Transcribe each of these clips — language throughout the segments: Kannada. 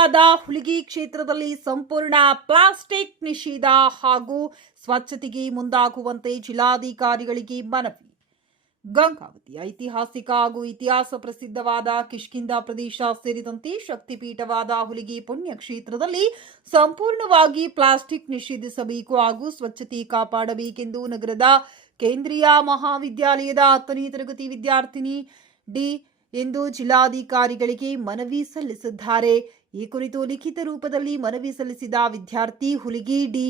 ಪ್ರಸಿದ್ಧವಾದ ಹುಲಿಗಿ ಕ್ಷೇತ್ರದಲ್ಲಿ ಸಂಪೂರ್ಣ ಪ್ಲಾಸ್ಟಿಕ್ ನಿಷೇಧ ಹಾಗೂ ಸ್ವಚ್ಛತೆಗೆ ಮುಂದಾಗುವಂತೆ ಜಿಲ್ಲಾಧಿಕಾರಿಗಳಿಗೆ ಮನವಿ. ಗಂಗಾವತಿ ಐತಿಹಾಸಿಕ ಹಾಗೂ ಇತಿಹಾಸ ಪ್ರಸಿದ್ಧವಾದ ಕಿಷ್ಕಿಂಧ ಪ್ರದೇಶ ಸೇರಿದಂತೆ ಶಕ್ತಿಪೀಠವಾದ ಹುಲಿಗಿ ಪುಣ್ಯ ಕ್ಷೇತ್ರದಲ್ಲಿ ಸಂಪೂರ್ಣವಾಗಿ ಪ್ಲಾಸ್ಟಿಕ್ ನಿಷೇಧಿಸಬೇಕು ಹಾಗೂ ಸ್ವಚ್ಛತೆ ಕಾಪಾಡಬೇಕೆಂದು ನಗರದ ಕೇಂದ್ರೀಯ ಮಹಾವಿದ್ಯಾಲಯದ 10ನೇ ತರಗತಿ ವಿದ್ಯಾರ್ಥಿನಿ ಡಿ ಎಂದು ಜಿಲ್ಲಾಧಿಕಾರಿಗಳಿಗೆ ಮನವಿ ಸಲ್ಲಿಸಿದ್ದಾರೆ. ಈ ಕುರಿತು ಲಿಖಿತ ರೂಪದಲ್ಲಿ ಮನವಿ ಸಲ್ಲಿಸಿದ ವಿದ್ಯಾರ್ಥಿ ಹುಲಿಗಿ ಡಿ,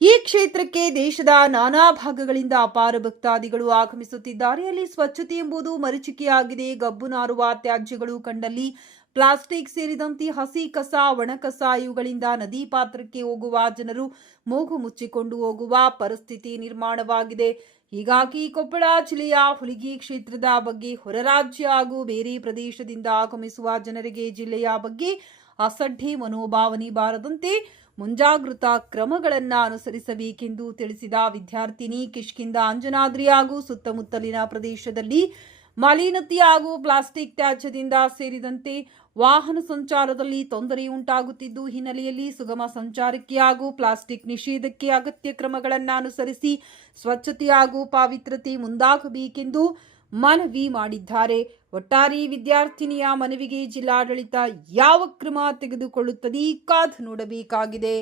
ಈ ಕ್ಷೇತ್ರಕ್ಕೆ ದೇಶದ ನಾನಾ ಭಾಗಗಳಿಂದ ಅಪಾರ ಭಕ್ತಾದಿಗಳು ಆಗಮಿಸುತ್ತಿದ್ದಾರೆ. ಅಲ್ಲಿ ಸ್ವಚ್ಛತೆ ಎಂಬುದು ಮರೀಚಿಕೆಯಾಗಿದೆ. ಗಬ್ಬು ನಾರುವ ತ್ಯಾಜ್ಯಗಳು ಕಂಡಲ್ಲಿ ಪ್ಲಾಸ್ಟಿಕ್ ಸೇರಿದಂತೆ ಹಸಿ ಕಸ, ಒಣ ಕಸ ಇವುಗಳಿಂದ ನದಿ ಪಾತ್ರಕ್ಕೆ ಹೋಗುವ ಜನರು ಮೂಗು ಮುಚ್ಚಿಕೊಂಡು ಹೋಗುವ ಪರಿಸ್ಥಿತಿ ನಿರ್ಮಾಣವಾಗಿದೆ. ಹೀಗಾಗಿ ಕೊಪ್ಪಳ ಜಿಲ್ಲೆಯ ಹುಲಿಗಿ ಕ್ಷೇತ್ರದ ಬಗ್ಗೆ ಹೊರ ರಾಜ್ಯ ಹಾಗೂ ಬೇರೆ ಪ್ರದೇಶದಿಂದ ಆಗಮಿಸುವ ಜನರಿಗೆ ಜಿಲ್ಲೆಯ ಬಗ್ಗೆ ಅಸಡ್ಡೆ ಮನೋಭಾವನೆ ಬಾರದಂತೆ ಮುಂಜಾಗೃತಾ ಕ್ರಮಗಳನ್ನು ಅನುಸರಿಸಬೇಕೆಂದು ತಿಳಿಸಿದ ವಿದ್ಯಾರ್ಥಿನಿ, ಕಿಷ್ಕಿಂಧ ಅಂಜನಾದ್ರಿ ಹಾಗೂ ಸುತ್ತಮುತ್ತಲಿನ ಪ್ರದೇಶದಲ್ಲಿ ಮಲಿನತೆ ಹಾಗೂ ಪ್ಲಾಸ್ಟಿಕ್ ತ್ಯಾಜ್ಯದಿಂದ ಸೇರಿದಂತೆ ವಾಹನ ಸಂಚಾರದಲ್ಲಿ ತೊಂದರೆಯುಂಟಾಗುತ್ತಿದ್ದು ಹಿನ್ನೆಲೆಯಲ್ಲಿ ಸುಗಮ ಸಂಚಾರಕ್ಕೆ ಹಾಗೂ ಪ್ಲಾಸ್ಟಿಕ್ ನಿಷೇಧಕ್ಕೆ ಅಗತ್ಯ ಕ್ರಮಗಳನ್ನು ಅನುಸರಿಸಿ ಸ್ವಚ್ಛತೆ ಹಾಗೂ ಪವಿತ್ರತೆ ಮುಂದಾಗಬೇಕೆಂದು ಮನವಿ ಮಾಡಿದ್ದಾರೆ. ಒಟ್ಟಾರೆ ವಿದ್ಯಾರ್ಥಿನಿಯ ಮನವಿಗೆ ಜಿಲ್ಲಾಡಳಿತ ಯಾವ ಕ್ರಮ ತೆಗೆದುಕೊಳ್ಳುತ್ತದೆ ಕಾದು ನೋಡಬೇಕಾಗಿದೆ.